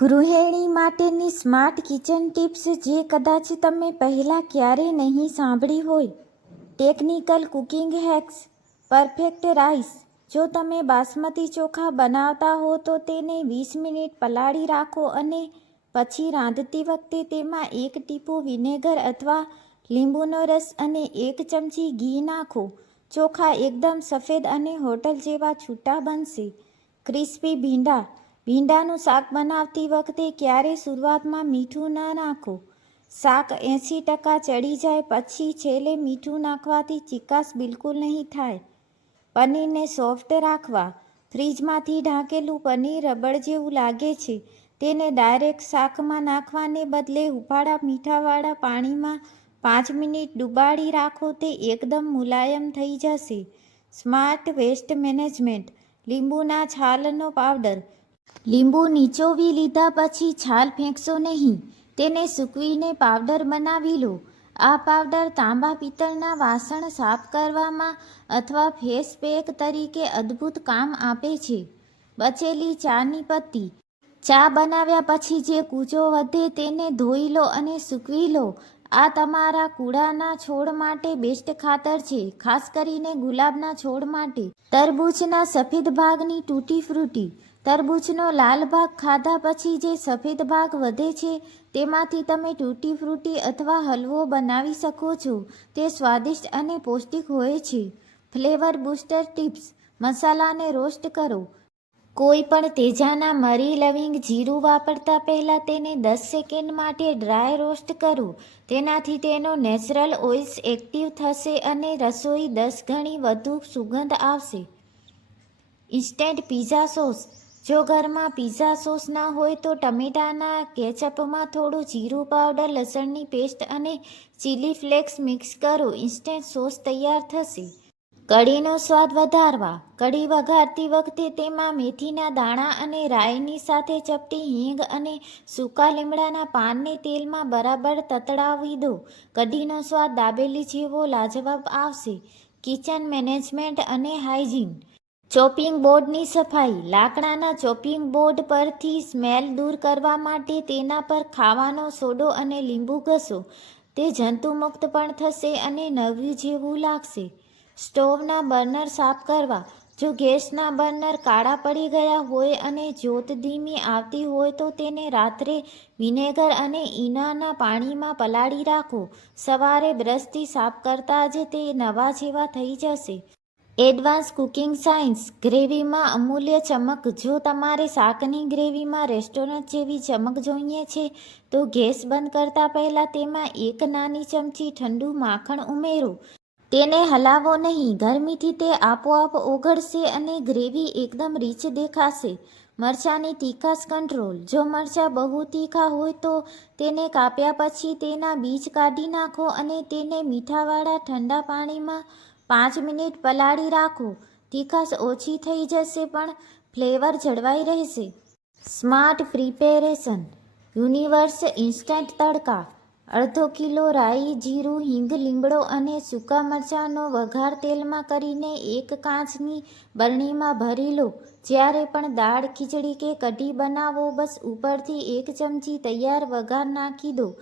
ગૃહિણી માટેની smart kitchen tips જે કદાચ તમે પહેલાં ક્યારેય નહીં સાંભળી હોય. Technical cooking hacks, perfect rice. જો તમે બાસમતી ચોખા બનાવતા હો તો તેને વીસ મિનિટ પલાળી રાખો અને પછી રાંધતી વખતે તેમાં એક ટીપું વિનેગર અથવા લીંબુનો રસ અને એક ચમચી ઘી નાખો. ચોખા એકદમ સફેદ અને હોટલ જેવા છૂટા બનશે. ક્રિસ્પી ભીંડા ભીંડાનું શાક બનાવતી વખતે ક્યારેય શરૂઆતમાં મીઠું ન નાખો? શાક એંસી ટકા ચડી જાય પછી છેલ્લે મીઠું નાખવાથી ચિકાસ બિલકુલ નહીં થાય. પનીરને સોફ્ટ રાખવા. ફ્રીજમાંથી ઢાંકેલું પનીર રબડ જેવું લાગે છે. તેને ડાયરેક્ટ શાકમાં નાખવાને બદલે હુફાળા મીઠાવાળા પાણીમાં પાંચ મિનિટ ડુબાડી રાખો તે એકદમ મુલાયમ થઈ જશે. Smart waste management. લીંબુના છાલનો પાવડર. લીંબુ નીચોવી લીધા પછી છાલ ફેંકશો નહીં. તેને સૂકવીને પાવડર બનાવી લો. આ પાવડર તાંબા પિત્તળના વાસણ સાફ કરવામાં અથવા ફેસ પેક તરીકે અદ્ભુત કામ આપે છે. બચેલી ચાની પત્તી. ચા બનાવ્યા પછી જે કૂચો વધે તેને ધોઈ લો અને સૂકવી લો. આ તમારા કૂડાના છોડ માટે બેસ્ટ ખાતર છે, ખાસ કરીને ગુલાબના છોડ માટે. તરબૂચના સફેદ ભાગની તૂટી ફ્રૂટી. તરબૂચનો લાલ ભાગ ખાધા પછી જે સફેદ ભાગ વધે છે, તેમાંથી તમે તૂટી ફ્રૂટી અથવા હલવો બનાવી શકો છો. તે સ્વાદિષ્ટ અને પૌષ્ટિક હોય છે. Flavour booster tips. મસાલાને રોસ્ટ કરો. કોઈ પણ તેજાના મરી લવિંગ જીરું વાપરતા પહેલાં તેને દસ સેકન્ડ માટે ડ્રાય રોસ્ટ કરો. તેનાથી તેનો નેચરલ ઓઇલ્સ એક્ટિવ થશે અને રસોઈ દસ ગણી વધુ સુગંધ આવશે. Instant pizza sauce. જો ઘરમાં પિઝા સોસ ના હોય તો ટમેટાના કેચઅપમાં થોડું જીરું પાવડર લસણની પેસ્ટ અને ચીલી ફ્લેક્સ મિક્સ કરો. ઇન્સ્ટન્ટ સોસ તૈયાર થશે. કઢીનો સ્વાદ વધારવા. કઢી વઘારતી વખતે તેમાં મેથીના દાણા અને રાઈની સાથે ચપટી હિંગ અને સૂકા લીમડાના પાનને તેલમાં બરાબર તતડાવી દો. કઢીનો સ્વાદ દાબેલી જેવો લાજવાબ આવશે. કિચન મેનેજમેન્ટ અને હાઇજીન. ચોપિંગ બોર્ડની સફાઈ. લાકડાના ચોપિંગ બોર્ડ પરથી સ્મેલ દૂર કરવા માટે તેના પર ખાવાનો સોડો અને લીંબુ ઘસો. તે જંતુમુક્ત પણ થશે અને નવ્યું જેવું લાગશે. સ્ટોવના બર્નર સાફ કરવા. જો ગેસના બર્નર કાળા પડી ગયા હોય અને જ્યોત ધીમી આવતી હોય તો તેને રાત્રે વિનેગર અને ઈનાના પાણીમાં પલાળી રાખો. સવારે બ્રશથી સાફ કરતાં જ તે નવા જેવા થઈ જશે. એડવાન્સ કુકિંગ સાયન્સ ગ્રેવીમાં અમૂલ્ય ચમક. જો તમારે શાકની ગ્રેવીમાં રેસ્ટોરન્ટ જેવી ચમક જોઈએ છે, તો ગેસ બંધ કરતાં પહેલાં તેમાં એક નાની ચમચી ઠંડુ માખણ ઉમેરો. તેને હલાવો નહીં. ગરમીથી તે આપોઆપ ઓગળશે અને ગ્રેવી એકદમ રીચ દેખાશે. મરચાંની તીખાશ કંટ્રોલ. જો મરચાં બહુ તીખા હોય તો તેને કાપ્યા પછી તેના બીજ કાઢી નાખો અને તેને મીઠાવાળા ઠંડા પાણીમાં પાંચ મિનિટ પલાળી રાખો. તીખાશ ઓછી થઈ જશે પણ ફ્લેવર જળવાઈ રહેશે. Smart preparation. યુનિવર્સ ઇન્સ્ટન્ટ તડકા. અડધો કિલો રાઈ, જીરું, હિંગ, લીમડો અને સૂકા મરચાંનો વઘાર તેલમાં કરીને એક કાચની બરણીમાં ભરી લો. જ્યારે પણ દાળ, ખીચડી કે કઢી બનાવો, બસ ઉપરથી એક ચમચી તૈયાર વઘાર નાખી દો.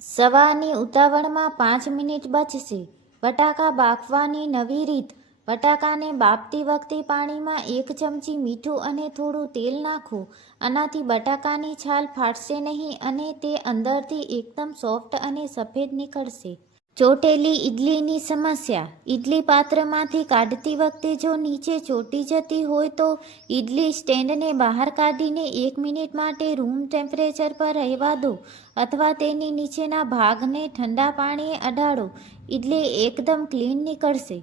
સવારની ઉતાવળમાં પાંચ મિનિટ બચશે. બટાકા બાફવાની નવી રીત. બટાકાને બાફતી વખતે પાણીમાં એક ચમચી મીઠું અને થોડું તેલ નાખો આનાથી બટાકાની છાલ ફાટશે નહીં અને તે અંદરથી એકદમ સોફ્ટ અને સફેદ નીકળશે. ચોટેલી ઈડલીની સમસ્યા. ઈડલી પાત્રમાંથી કાઢતી વખતે જો નીચે ચોટી જતી હોય તો ઈડલી સ્ટેન્ડને બહાર કાઢીને એક મિનિટ માટે રૂમ ટેમ્પરેચર પર રહેવા દો અથવા તેની નીચેના ભાગને ઠંડા પાણીએ અડાડો ઈડલી એકદમ ક્લીન નીકળશે.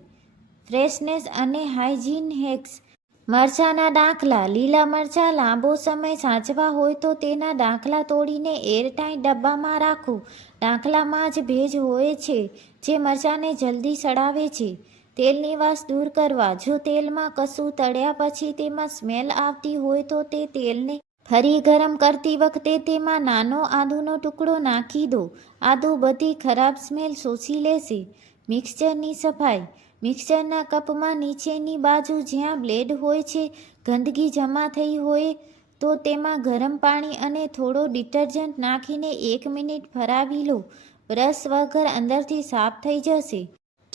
ફ્રેશનેસ અને હાઇજીન હેક્સ. મરચાંના દાખલા. લીલા મરચાં લાંબો સમય સાચવા હોય તો તેના દાખલા તોડીને એરટાઈટ ડબ્બામાં રાખો. દાખલામાં જ ભેજ હોય છે, જે મરચાંને જલ્દી સડાવે છે. તેલની વાસ દૂર કરવા. જો તેલમાં કશું તળ્યા પછી તેમાં સ્મેલ આવતી હોય તો તે તેલને ફરી ગરમ કરતી વખતે તેમાં નાનો આદુનો ટુકડો નાખી દો. આદુ બધી ખરાબ સ્મેલ શોષી લેશે. મિક્સચરની સફાઈ. મિક્સચરના કપમાં નીચેની બાજુ જ્યાં બ્લેડ હોય છે, ગંદકી જમા થઈ હોય, તો તેમાં ગરમ પાણી અને થોડો ડિટર્જન્ટ નાખીને એક મિનિટ ફરાવી લો. બ્રશ વગર અંદરથી સાફ થઈ જશે.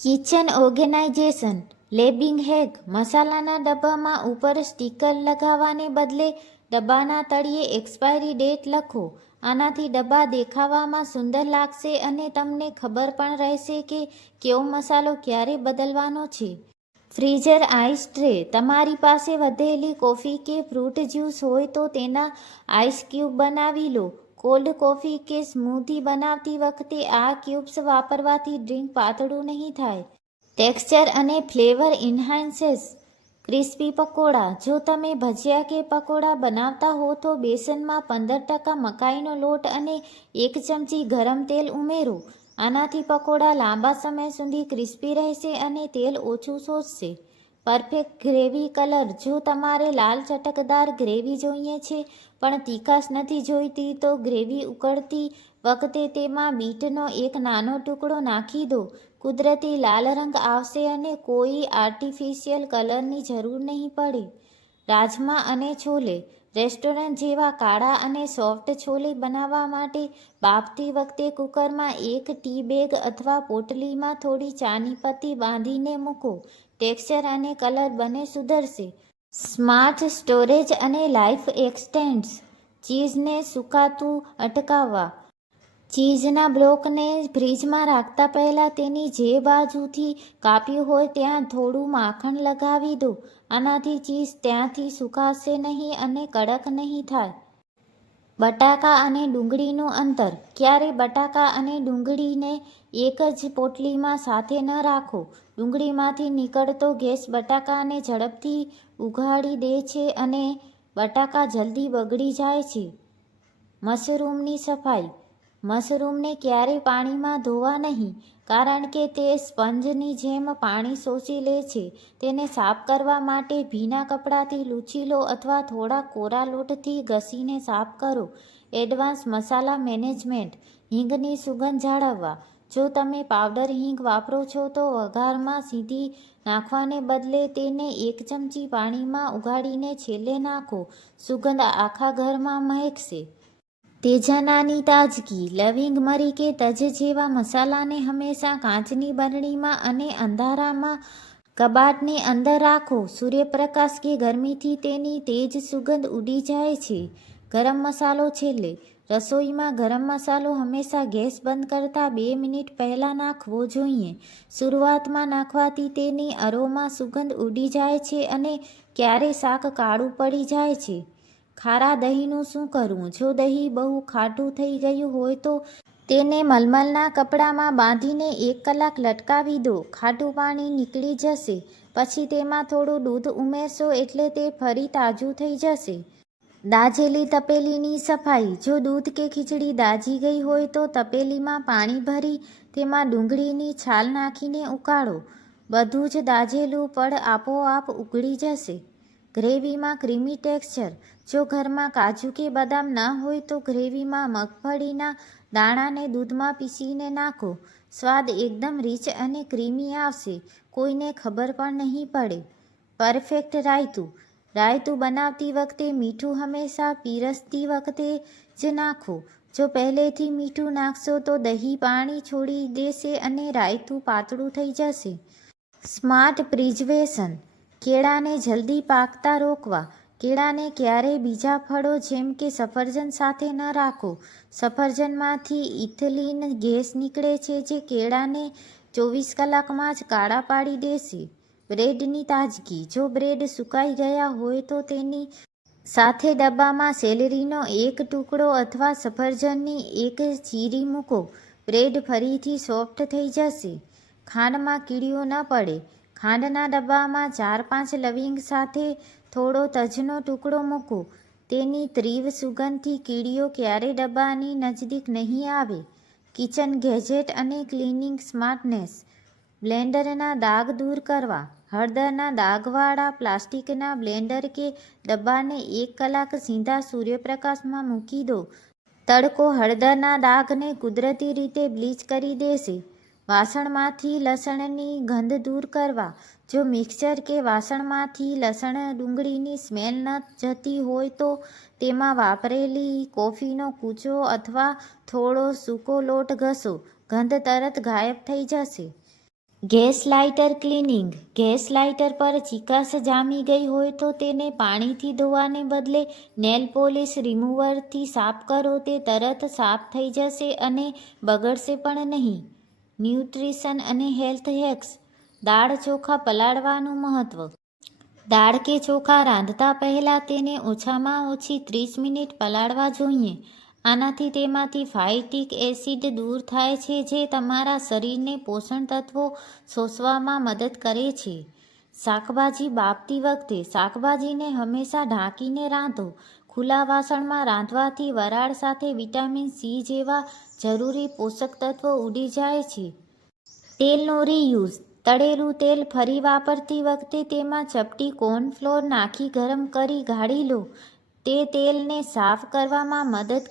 Kitchen organisation. લેબિંગ હેક મસાલાના ડબ્બામાં ઉપર સ્ટીકર લગાવવાને બદલે ડબ્બાના તળિયે એક્સપાયરી ડેટ લખો. આનાથી ડબ્બા દેખાવામાં સુંદર લાગશે અને તમને ખબર પણ રહેશે કે કેવો મસાલો ક્યારે બદલવાનો છે. ફ્રીઝર આઈસ ટ્રે, તમારી પાસે વધેલી કોફી કે ફ્રૂટ જ્યુસ હોય તો તેના આઈસ ક્યુબ બનાવી લો. કોલ્ડ કોફી કે સ્મૂધી બનાવતી વખતે આ ક્યુબ્સ વાપરવાથી ડ્રિંક પાતળું નહીં થાય. ટેક્સચર અને ફ્લેવર ઇન્હાન્સેસ ક્રિસ્પી પકોડા. જો તમે ભજીયા કે પકોડા બનાવતા હો તો બેસનમાં પંદર ટકા મકાઈનો લોટ અને એક ચમચી ગરમ તેલ ઉમેરો. આનાથી પકોડા લાંબા સમય સુધી ક્રિસ્પી રહેશે અને તેલ ઓછું શોષશે. Perfect gravy colour. જો તમારે લાલ ચટકદાર ગ્રેવી જોઈએ છે, પણ તીખાશ નથી જોઈતી, તો ગ્રેવી ઉકળતી વખતે તેમાં બીટનો એક નાનો ટુકડો નાખી દો. કુદરતી લાલ રંગ આવશે અને કોઈ આર્ટિફિશિયલ કલરની જરૂર નહીં પડે. રાજમા અને છોલે, રેસ્ટોરન્ટ જેવા કાળા અને સોફ્ટ છોલે બનાવવા માટે બાફતી વખતે કુકરમાં એક ટી બેગ અથવા પોટલીમાં થોડી ચાની પત્તી બાંધીને મૂકો. ટેક્સચર અને કલર બંને સુધરશે. સ્માર્ટ સ્ટોરેજ અને લાઈફ એક્સટેન્ડ્સ. ચીઝને સુકાતું અટકાવવા. ચીઝના બ્લોકને ફ્રીજમાં રાખતા પહેલાં તેની જે બાજુથી કાપ્યું હોય ત્યાં થોડું માખણ લગાવી દો. આનાથી ચીઝ ત્યાંથી સુકાશે નહીં અને કડક નહીં થાય. બટાકા અને ડુંગળીનું અંતર. ક્યારે બટાકા અને ડુંગળીને એક જ પોટલીમાં સાથે ન રાખો. ડુંગળીમાંથી નીકળતો ગેસ બટાકાને ઝડપથી ઉઘાડી દે છે અને બટાકા જલ્દી બગડી જાય છે. મશરૂમની સફાઈ. મશરૂમને ક્યારેય પાણીમાં ધોવા નહીં, કારણ કે તે સ્પંજની જેમ પાણી શોષી લે છે. તેને સાફ કરવા માટે ભીના કપડાથી લૂછી લો અથવા થોડા કોરા લોટથી ઘસીને સાફ કરો. એડવાન્સ મસાલા મેનેજમેન્ટ, હિંગની સુગંધ જાળવવા. જો તમે પાવડર હિંગ વાપરો છો તો વઘારમાં સીધી નાખવાને બદલે તેને એક ચમચી પાણીમાં ઉગાડીને છેલ્લે નાખો. સુગંધ આખા ઘરમાં મહેકશે. તેજાનાની તાજગી, લવિંગ મરી કે તજ જેવા મસાલાને હંમેશા કાચની બરણીમાં અને અંધારામાં કબાટની અંદર રાખો. સૂર્યપ્રકાશ કે ગરમીથી તેની તેજ સુગંધ ઉડી જાય છે. ગરમ મસાલો છેલ્લે. રસોઈમાં ગરમ મસાલો હંમેશા ગેસ બંધ કરતાં બે મિનિટ પહેલાં નાખવો જોઈએ. શરૂઆતમાં નાખવાથી તેની અરોમાં સુગંધ ઉડી જાય છે અને ક્યારે શાક કાળું પડી જાય છે. ખારા દહીંનું શું કરવું? જો દહીં બહુ ખાટું થઈ ગયું હોય તો તેને મલમલના કપડામાં બાંધીને એક કલાક લટકાવી દો. ખાટું પાણી નીકળી જશે. પછી તેમાં થોડું દૂધ ઉમેરશો એટલે તે ફરી તાજું થઈ જશે. દાજેલી તપેલીની સફાઈ. જો દૂધ કે ખીચડી દાજી ગઈ હોય તો તપેલીમાં પાણી ભરી તેમાં ડુંગળીની છાલ નાખીને ઉકાળો. બધું જ દાજેલું પડ આપોઆપ ઉકળી જશે. ગ્રેવીમાં ક્રીમી ટેક્સચર. જો ઘરમાં કાજુ કે બદામ ના હોય તો ગ્રેવીમાં મગફળીના દાણાને દૂધમાં પીસીને નાખો. સ્વાદ એકદમ રીચ અને ક્રીમી આવશે. કોઈને ખબર પણ નહીં પડે. પરફેક્ટ રાયતું. રાયતું બનાવતી વખતે મીઠું હંમેશા પીરસતી વખતે જ નાખો. જો પહેલેથી મીઠું નાખશો તો દહીં પાણી છોડી દેશે અને રાયતું પાતળું થઈ જશે. સ્માર્ટ પ્રિઝર્વેશન કેળાને જલ્દી પાકતા રોકવા, કેળાને ક્યારેય બીજા ફળો જેમ કે સફરજન સાથે ન રાખો. સફરજનમાંથી ઇથિલિન ગેસ નીકળે છે જે કેળાને ચોવીસ કલાકમાં જ કાળા પાડી દેશે. બ્રેડની તાજગી, જો બ્રેડ સુકાઈ ગયા હોય તો તેની સાથે ડબ્બામાં સેલરીનો એક ટુકડો અથવા સફરજનની એક ચીરી મૂકો. બ્રેડ ફરીથી સોફ્ટ થઈ જશે. ખાંડમાં કીડીઓ ન પડે. ખાંડના ડબ્બામાં ચાર પાંચ લવિંગ સાથે થોડો તજનો ટુકડો મૂકો. તેની તીવ્ર સુગંધથી કીડીઓ ક્યારેય ડબ્બાની નજીક નહીં આવે? કિચન ગેજેટ અને ક્લિનિંગ સ્માર્ટનેસ. બ્લેન્ડરના દાગ દૂર કરવા. હળદરના દાગવાળા પ્લાસ્ટિકના બ્લેન્ડર કે ડબ્બાને એક કલાક સીધા સૂર્યપ્રકાશમાં મૂકી દો. તડકો હળદરના દાગને કુદરતી રીતે બ્લીચ કરી દેશે. વાસણમાંથી લસણની ગંધ દૂર કરવા. જો મિક્સર કે વાસણમાંથી લસણ ડુંગળીની સ્મેલ ન જતી હોય તો તેમાં વાપરેલી કોફીનો કૂચો અથવા થોડો સૂકો લોટ ઘસો. ગંધ તરત ગાયબ થઈ જશે. Gas lighter cleaning. Gas lighter પર ચિકાસ જામી ગઈ હોય તો તેને પાણીથી ધોવાને બદલે નેલ પોલિશ રિમૂવરથી સાફ કરો. તે તરત સાફ થઈ જશે અને બગડશે પણ નહીં. ન્યુટ્રિશન અને હેલ્થ હેક્સ. દાળ ચોખા પલાળવાનું મહત્ત્વ દાળ કે ચોખા રાંધતા પહેલાં તેને ઓછામાં ઓછી ત્રીસ મિનિટ પલાળવા જોઈએ. આનાથી તેમાંથી ફાઇટિક એસિડ દૂર થાય છે જે તમારા શરીરને પોષણ તત્વો શોષવામાં મદદ કરે છે. શાકભાજી બાફતી વખતે શાકભાજીને હંમેશા ઢાંકીને રાંધો. ખુલ્લા વાસણમાં રાંધવાથી વરાળ સાથે વિટામિન સી જેવા જરૂરી પોષક તત્વો ઉડી જાય છે. તેલનો રીયુઝ. તળેલું તેલ ફરી વાપરતી વખતે તેમાં ચપટી કોર્નફ્લોર નાખી ગરમ કરી ગાળી લો. તે તેલને સાફ કરવામાં મદદ